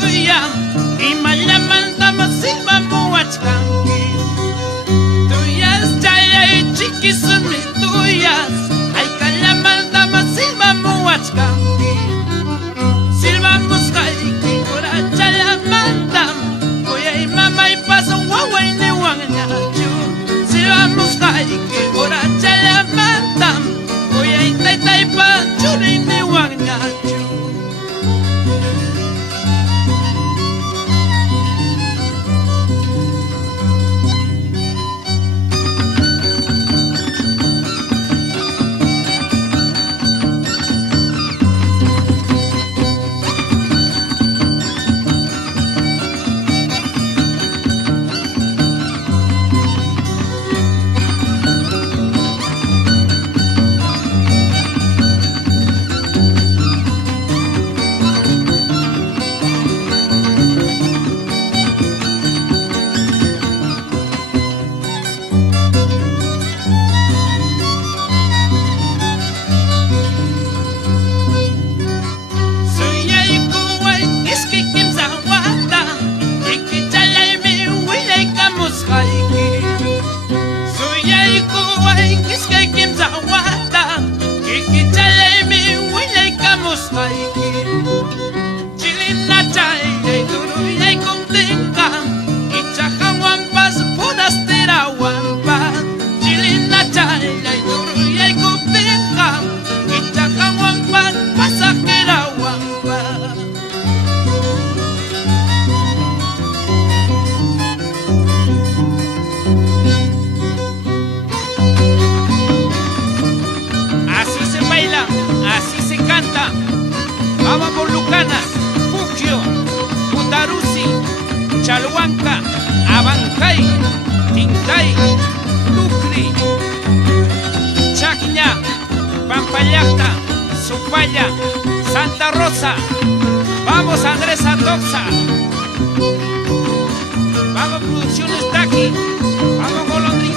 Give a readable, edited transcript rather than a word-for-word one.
tuya y malamandama silva muachkanki. Tuyas chaya y chiquisumi tuyas, ay calamandama silva muachkanki. Silva muscaiki ora chalamandam, oya y mama y paso guagua y ne wangachu. Silva muscaiki ora chalamandam, oya y taita y pa churi ne wangachu. Vamos por Lucanas, Puquio, Putarusi, Chalhuanca, Abancay, Tintay, Lucri, Chacña, Pampallacta, Supaya, Santa Rosa. Vamos Andrés Atoxa. Vamos Producciones Taki. Vamos Golondrina.